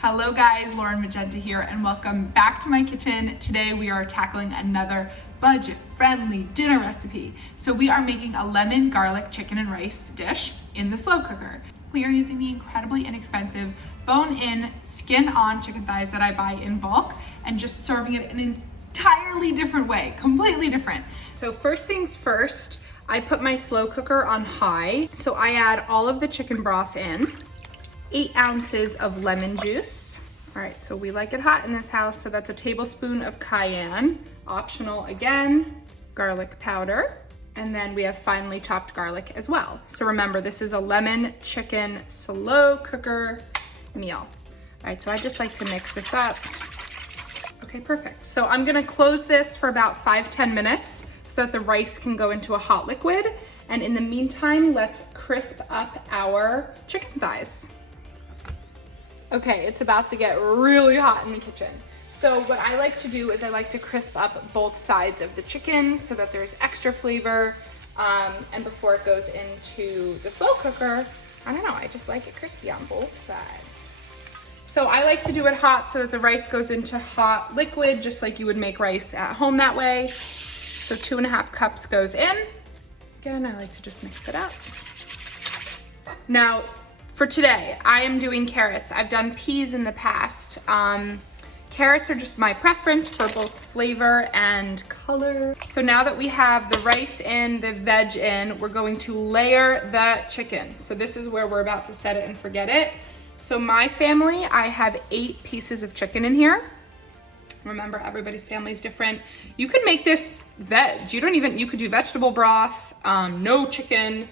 Hello guys, Lauren Magenta here and welcome back to my kitchen. Today we are tackling another budget-friendly dinner recipe. So we are making a lemon garlic chicken and rice dish in the slow cooker. We are using the incredibly inexpensive bone-in, skin-on chicken thighs that I buy in bulk and just serving it in an entirely different way, completely different. So first things first, I put my slow cooker on high. So I add all of the chicken broth in. 8 ounces of lemon juice. All right, so we like it hot in this house, so that's a tablespoon of cayenne, optional again, garlic powder, and then we have finely chopped garlic as well. So remember, this is a lemon chicken slow cooker meal. All right, so I just like to mix this up. Okay, perfect. So I'm gonna close this for about 5-10 minutes so that the rice can go into a hot liquid. And in the meantime, let's crisp up our chicken thighs. Okay, it's about to get really hot in the kitchen. So what I like to do is I like to crisp up both sides of the chicken so that there's extra flavor. And before it goes into the slow cooker, I don't know, I just like it crispy on both sides. So I like to do it hot so that the rice goes into hot liquid, just like you would make rice at home that way. So 2.5 cups goes in. Again, I like to just mix it up. Now, for today, I am doing carrots. I've done peas in the past. Carrots are just my preference for both flavor and color. So now that we have the rice in, the veg in, we're going to layer the chicken. So this is where we're about to set it and forget it. So my family, I have 8 pieces of chicken in here. Remember, everybody's family is different. You could make this veg. You could do vegetable broth, no chicken,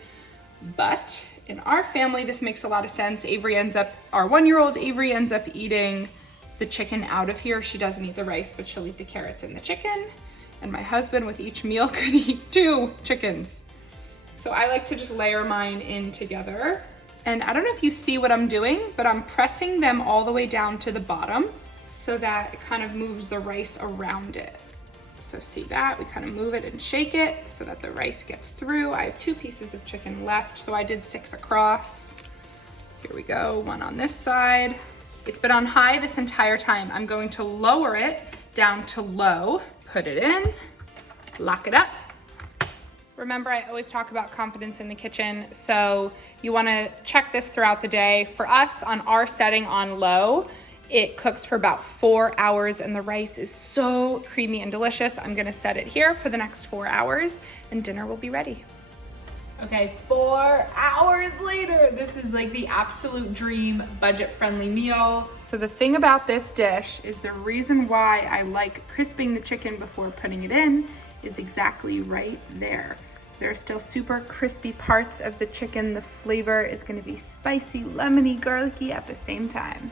but in our family, this makes a lot of sense. Our 1-year-old Avery ends up eating the chicken out of here. She doesn't eat the rice, but she'll eat the carrots and the chicken. And my husband with each meal could eat 2 chickens. So I like to just layer mine in together. And I don't know if you see what I'm doing, but I'm pressing them all the way down to the bottom so that it kind of moves the rice around it. So see that? We kind of move it and shake it so that the rice gets through. I have 2 pieces of chicken left, so I did 6 across. Here we go, 1 on this side. It's been on high this entire time. I'm going to lower it down to low, put it in, lock it up. Remember, I always talk about confidence in the kitchen, so you wanna check this throughout the day. For us, on our setting on low, it cooks for about 4 hours and the rice is so creamy and delicious. I'm gonna set it here for the next 4 hours and dinner will be ready. Okay, 4 hours later. This is like the absolute dream budget-friendly meal. So the thing about this dish is the reason why I like crisping the chicken before putting it in is exactly right there. There are still super crispy parts of the chicken. The flavor is gonna be spicy, lemony, garlicky at the same time.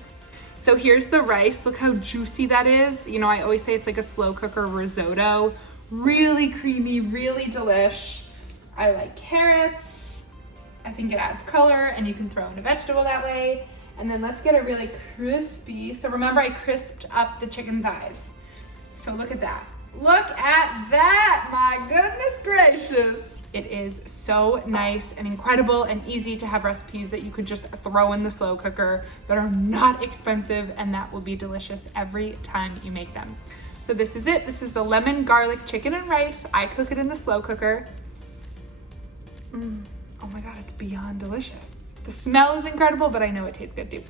So here's the rice. Look how juicy that is. You know, I always say it's like a slow cooker risotto. Really creamy, really delish. I like carrots. I think it adds color and you can throw in a vegetable that way. And then let's get it really crispy. So remember, I crisped up the chicken thighs. So look at that. Look at that, my goodness gracious. It is so nice and incredible and easy to have recipes that you could just throw in the slow cooker that are not expensive and that will be delicious every time you make them. So this is it. This is the lemon garlic chicken and rice. I cook it in the slow cooker. Oh my God, it's beyond delicious. The smell is incredible, but I know it tastes good too.